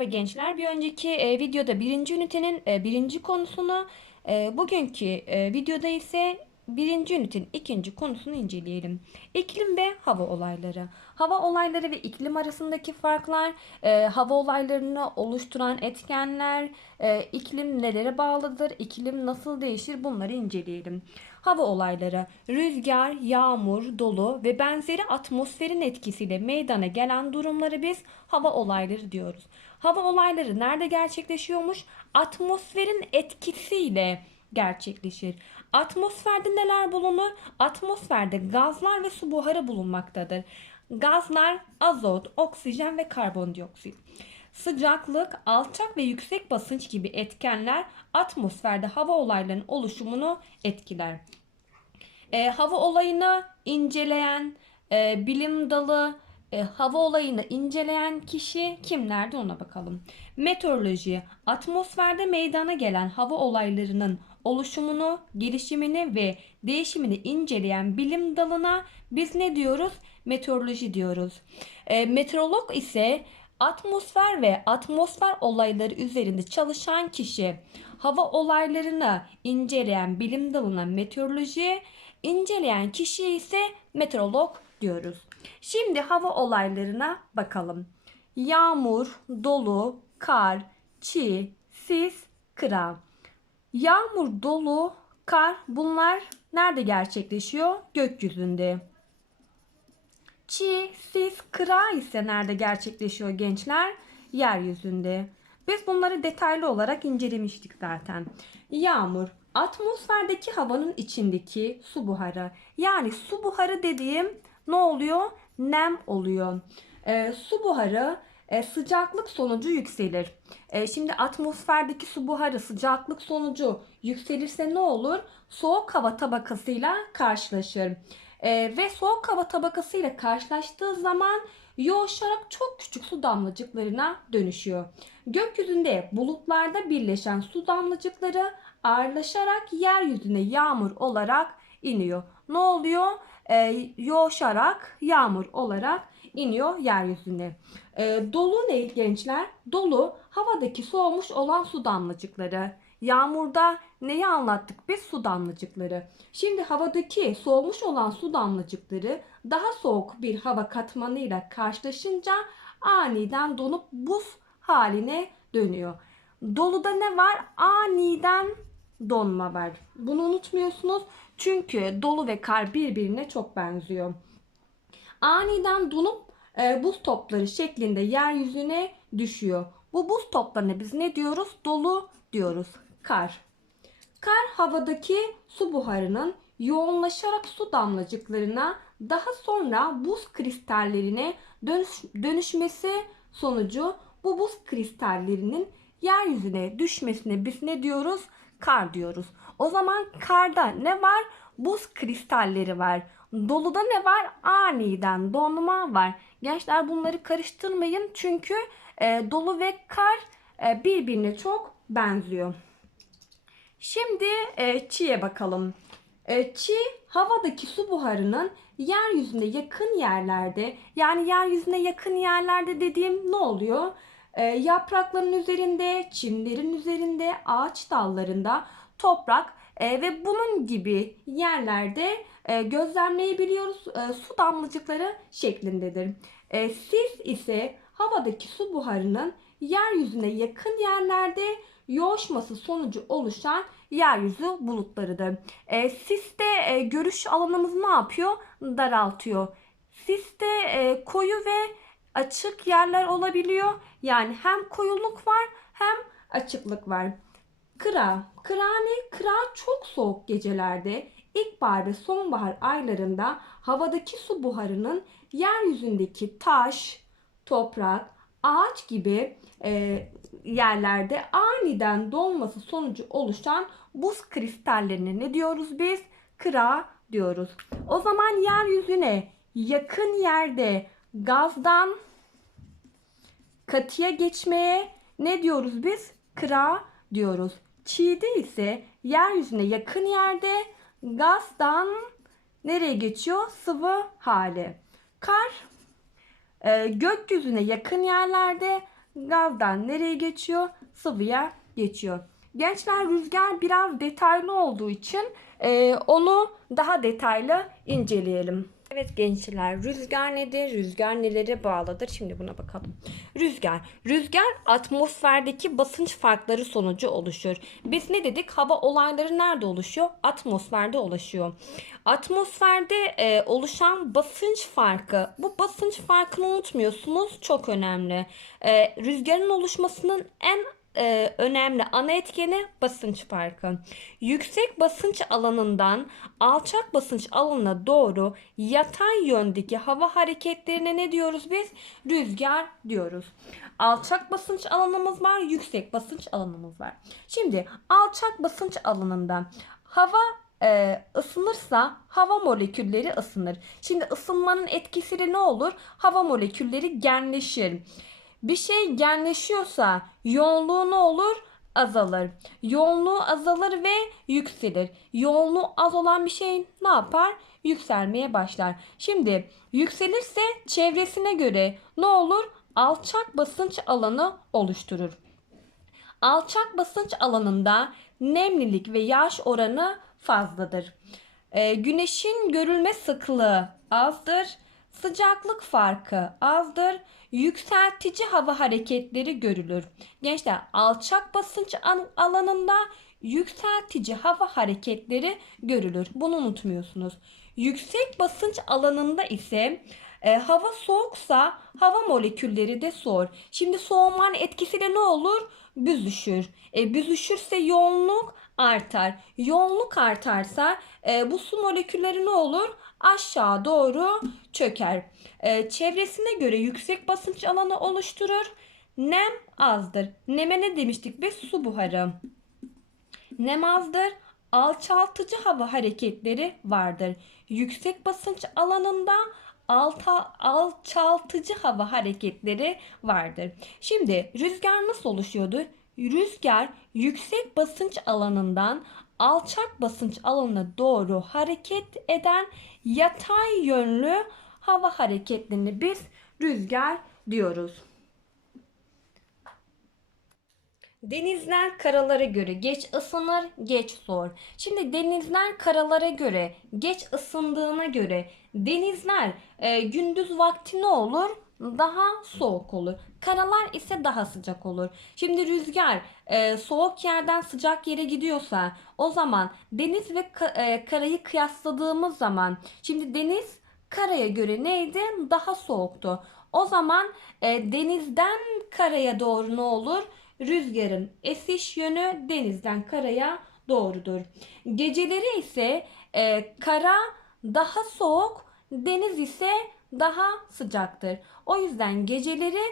Ve gençler bir önceki e, videoda birinci ünitenin e, birinci konusunu, e, bugünkü e, videoda ise birinci ünitenin ikinci konusunu inceleyelim. İklim ve hava olayları. Hava olayları ve iklim arasındaki farklar, e, hava olaylarını oluşturan etkenler, e, iklim nelere bağlıdır, iklim nasıl değişir bunları inceleyelim. Hava olayları, rüzgar, yağmur, dolu ve benzeri atmosferin etkisiyle meydana gelen durumları biz hava olayları diyoruz. Hava olayları nerede gerçekleşiyormuş? Atmosferin etkisiyle gerçekleşir. Atmosferde neler bulunur? Atmosferde gazlar ve su buharı bulunmaktadır. Gazlar azot, oksijen ve karbondioksit. Sıcaklık, alçak ve yüksek basınç gibi etkenler atmosferde hava olaylarının oluşumunu etkiler. E, hava olayını inceleyen e, bilim dalı e, hava olayını inceleyen kişi kimlerdi ona bakalım. Meteoroloji, atmosferde meydana gelen hava olaylarının oluşumunu, gelişimini ve değişimini inceleyen bilim dalına biz ne diyoruz? Meteoroloji diyoruz. E, meteorolog ise atmosfer ve atmosfer olayları üzerinde çalışan kişi. Hava olaylarını inceleyen bilim dalına meteoroloji, inceleyen kişi ise meteorolog diyoruz. Şimdi hava olaylarına bakalım. Yağmur, dolu, kar, çiğ, sis, kıra. Yağmur, dolu, kar bunlar nerede gerçekleşiyor? Gökyüzünde. Çiğ, sis, kıra ise nerede gerçekleşiyor gençler? Yeryüzünde. Biz bunları detaylı olarak incelemiştik zaten. Yağmur, atmosferdeki havanın içindeki su buharı. Yani su buharı dediğim ne oluyor? Nem oluyor. E, su buharı e, sıcaklık sonucu yükselir. E, şimdi atmosferdeki su buharı sıcaklık sonucu yükselirse ne olur? Soğuk hava tabakasıyla karşılaşır. E, ve soğuk hava tabakasıyla karşılaştığı zaman yoğuşarak çok küçük su damlacıklarına dönüşüyor. Gökyüzünde bulutlarda birleşen su damlacıkları ağırlaşarak yeryüzüne yağmur olarak iniyor. Ne oluyor? Ee, yoğuşarak yağmur olarak iniyor yeryüzüne. Ee, dolu ne gençler? Dolu havadaki soğumuş olan su damlacıkları. Yağmurda neyi anlattık biz? Su damlacıkları. Şimdi havadaki soğumuş olan su damlacıkları daha soğuk bir hava katmanıyla karşılaşınca aniden donup buz haline dönüyor. Doluda ne var? Aniden donma var. Bunu unutmuyorsunuz. Çünkü dolu ve kar birbirine çok benziyor. Aniden donup e, buz topları şeklinde yeryüzüne düşüyor. Bu buz toplarına biz ne diyoruz? Dolu diyoruz. Kar. Kar havadaki su buharının yoğunlaşarak su damlacıklarına daha sonra buz kristallerine dönüş, dönüşmesi sonucu bu buz kristallerinin yeryüzüne düşmesine biz ne diyoruz? Kar diyoruz. O zaman karda ne var? Buz kristalleri var. Doluda ne var? Aniden donma var. Gençler bunları karıştırmayın çünkü e, dolu ve kar e, birbirine çok benziyor. Şimdi e, çiğe bakalım. E, çiğ havadaki su buharının yeryüzüne yakın yerlerde yani yeryüzüne yakın yerlerde dediğim ne oluyor? E, yaprakların üzerinde, çimlerin üzerinde, ağaç dallarında toprak e, ve bunun gibi yerlerde e, gözlemleyebiliyoruz. E, su damlacıkları şeklindedir. E, sis ise havadaki su buharının yeryüzüne yakın yerlerde yoğuşması sonucu oluşan yeryüzü bulutlarıdır. E, siste e, görüş alanımız ne yapıyor? Daraltıyor. Siste e, koyu ve açık yerler olabiliyor. Yani hem koyuluk var hem açıklık var. Kıra. Kıra ne? Kıra çok soğuk gecelerde ilkbahar ve sonbahar aylarında havadaki su buharının yeryüzündeki taş, toprak, ağaç gibi e, yerlerde aniden donması sonucu oluşan buz kristallerine ne diyoruz biz? Kıra diyoruz. O zaman yeryüzüne yakın yerde gazdan katıya geçmeye ne diyoruz biz? Kıra diyoruz. Çiğde ise yeryüzüne yakın yerde gazdan nereye geçiyor? Sıvı hale. Kar e, gökyüzüne yakın yerlerde Gazdan nereye geçiyor? Sıvıya geçiyor. Gençler rüzgar biraz detaylı olduğu için e, onu daha detaylı inceleyelim. Evet gençler rüzgar nedir? Rüzgar nelere bağlıdır? Şimdi buna bakalım. Rüzgar. Rüzgar atmosferdeki basınç farkları sonucu oluşur. Biz ne dedik? Hava olayları nerede oluşuyor? Atmosferde oluşuyor. Atmosferde e, oluşan basınç farkı. Bu basınç farkını unutmuyorsunuz. Çok önemli. E, rüzgarın oluşmasının en e, önemli ana etkeni basınç farkı. Yüksek basınç alanından alçak basınç alanına doğru yatay yöndeki hava hareketlerine ne diyoruz biz? Rüzgar diyoruz. Alçak basınç alanımız var, yüksek basınç alanımız var. Şimdi alçak basınç alanında hava e, ısınırsa hava molekülleri ısınır. Şimdi ısınmanın etkisiyle ne olur? Hava molekülleri genleşir. Bir şey genleşiyorsa yoğunluğu ne olur? Azalır. Yoğunluğu azalır ve yükselir. Yoğunluğu az olan bir şey ne yapar? Yükselmeye başlar. Şimdi yükselirse çevresine göre ne olur? Alçak basınç alanı oluşturur. Alçak basınç alanında nemlilik ve yağış oranı fazladır. Ee, güneşin görülme sıklığı azdır. Sıcaklık farkı azdır. Yükseltici hava hareketleri görülür. Gençler alçak basınç alanında yükseltici hava hareketleri görülür. Bunu unutmuyorsunuz. Yüksek basınç alanında ise e, hava soğuksa hava molekülleri de soğur. Şimdi soğumanın etkisiyle ne olur? Büzüşür. E, büzüşürse yoğunluk artar. Yoğunluk artarsa e, bu su molekülleri ne olur? Aşağı doğru çöker. E, çevresine göre yüksek basınç alanı oluşturur. Nem azdır. Neme ne demiştik biz? Su buharı. Nem azdır. Alçaltıcı hava hareketleri vardır. Yüksek basınç alanında alta, alçaltıcı hava hareketleri vardır. Şimdi rüzgar nasıl oluşuyordur? Rüzgar yüksek basınç alanından alçak basınç alanına doğru hareket eden yatay yönlü hava hareketlerini biz rüzgar diyoruz. Denizler karalara göre geç ısınır, geç soğur. Şimdi denizler karalara göre geç ısındığına göre denizler e, gündüz vakti ne olur? Daha soğuk olur. Karalar ise daha sıcak olur. Şimdi rüzgar e, soğuk yerden sıcak yere gidiyorsa o zaman deniz ve ka, e, karayı kıyasladığımız zaman şimdi deniz karaya göre neydi? Daha soğuktu. O zaman e, denizden karaya doğru ne olur? Rüzgarın esiş yönü denizden karaya doğrudur. Geceleri ise e, kara daha soğuk, deniz ise daha sıcaktır. O yüzden geceleri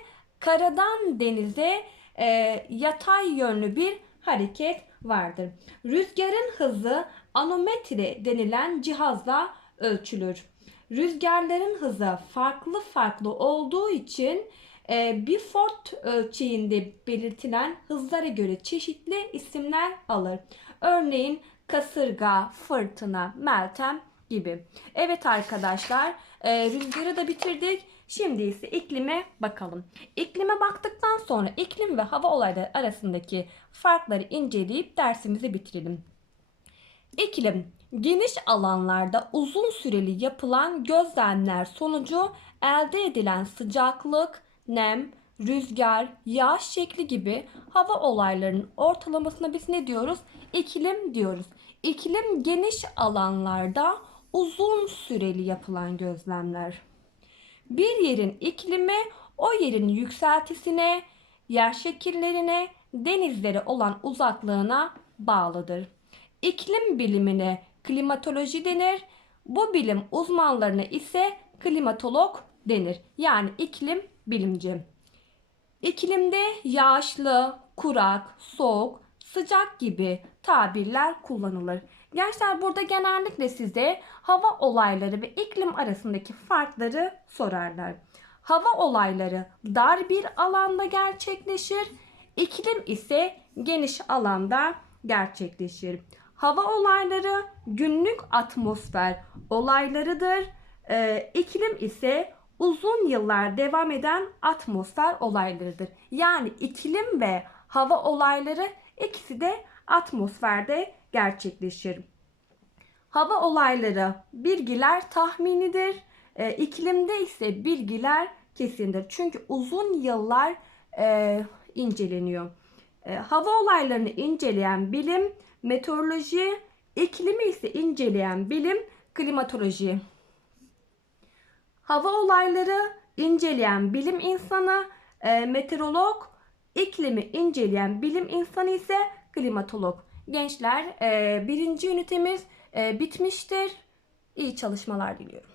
karadan denize e, yatay yönlü bir hareket vardır. Rüzgarın hızı anometre denilen cihazla ölçülür. Rüzgarların hızı farklı farklı olduğu için e, Beaufort ölçeğinde belirtilen hızlara göre çeşitli isimler alır. Örneğin kasırga, fırtına, meltem gibi. Evet arkadaşlar e, rüzgarı da bitirdik. Şimdi ise iklime bakalım. İklime baktıktan sonra iklim ve hava olayları arasındaki farkları inceleyip dersimizi bitirelim. İklim geniş alanlarda uzun süreli yapılan gözlemler sonucu elde edilen sıcaklık, nem, rüzgar, yağış şekli gibi hava olaylarının ortalamasına biz ne diyoruz? İklim diyoruz. İklim geniş alanlarda uzun süreli yapılan gözlemler. Bir yerin iklimi o yerin yükseltisine, yer şekillerine, denizlere olan uzaklığına bağlıdır. İklim bilimine klimatoloji denir. Bu bilim uzmanlarına ise klimatolog denir. Yani iklim bilimci. İklimde yağışlı, kurak, soğuk, sıcak gibi tabirler kullanılır. Gençler burada genellikle size hava olayları ve iklim arasındaki farkları sorarlar. Hava olayları dar bir alanda gerçekleşir. İklim ise geniş alanda gerçekleşir. Hava olayları günlük atmosfer olaylarıdır. Ee, iklim ise uzun yıllar devam eden atmosfer olaylarıdır. Yani iklim ve hava olayları ikisi de atmosferde gerçekleşir. Hava olayları bilgiler tahminidir. E, iklimde ise bilgiler kesindir. Çünkü uzun yıllar e, inceleniyor. E, hava olaylarını inceleyen bilim meteoroloji, iklimi ise inceleyen bilim klimatoloji. Hava olayları inceleyen bilim insanı e, meteorolog, iklimi inceleyen bilim insanı ise klimatolog. Gençler birinci ünitemiz bitmiştir. İyi çalışmalar diliyorum.